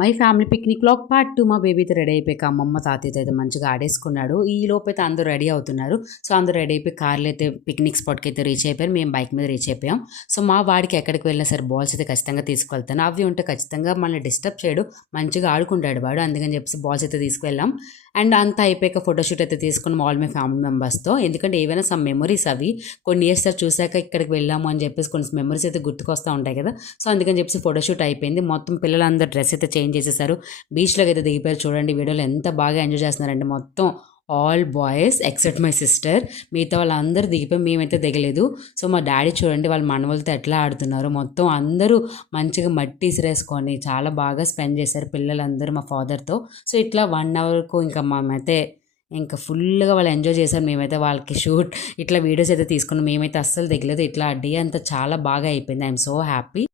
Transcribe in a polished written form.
My family picnic vlog part 2. మా బేబీతో ready అయిపోయాక అమ్మమ్మ తాతయ్యతో అయితే మంచిగా ఆడేసుకున్నాడు. ఈ లోపైతే అందరూ రెడీ అవుతున్నారు. సో అందరూ రెడీ అయిపోయి కార్లో అయితే పిక్నిక్ స్పాట్కి అయితే రీచ్ అయిపోయారు. మేము బైక్ మీద రీచ్ అయిపోయాం. సో మా వాడికి ఎక్కడికి వెళ్ళినా సరే బాల్స్ అయితే ఖచ్చితంగా తీసుకువెళ్తాను. అవి ఉంటే ఖచ్చితంగా మనల్ని డిస్టర్బ్ చేయడు, మంచిగా ఆడుకుంటాడు వాడు. అందుకని చెప్పేసి బాల్స్ అయితే తీసుకువెళ్ళాం. అండ్ అంతా అయిపోయాక ఫోటోషూట్ అయితే తీసుకున్నాం ఆల్ మై ఫ్యామిలీ మెంబర్స్తో. ఎందుకంటే ఏవైనా సమ్ మెమరీస్ అవి కొన్ని ఇయర్స్ సార్ చూసాక ఇక్కడికి వెళ్ళాము అని చెప్పేసి కొన్ని మెమరీస్ అయితే గుర్తుకొస్తూ ఉంటాయి కదా. సో అందుకని చెప్పేసి ఫోటోషూట్ అయిపోయింది. మొత్తం పిల్లలందరూ డ్రెస్ అయితే చేంజ్ చేసేసారు. బీచ్లోకి అయితే దిగిపోయారు. చూడండి వీడియోలో ఎంత బాగా ఎంజాయ్ చేస్తున్నారండి. మొత్తం all boys except my sister, మిగతా వాళ్ళందరూ దిగిపోయి మేమైతే దిగలేదు. సో మా డాడీ చూడండి వాళ్ళ మనవలతో ఎట్లా ఆడుతున్నారు. మొత్తం అందరూ మంచిగా మట్టి ఇసిరేసుకొని చాలా బాగా స్పెండ్ చేశారు పిల్లలందరూ మా ఫాదర్తో. సో ఇట్లా 1 అవర్కు ఇంకా మేమైతే ఇంకా ఫుల్గా వాళ్ళు ఎంజాయ్ చేశారు. మేమైతే వాళ్ళకి షూట్ ఇట్లా వీడియోస్ అయితే తీసుకున్నాం. మేమైతే అస్సలు దిగలేదు. ఇట్లా డే అంతా చాలా బాగా అయిపోయింది. I'm so happy.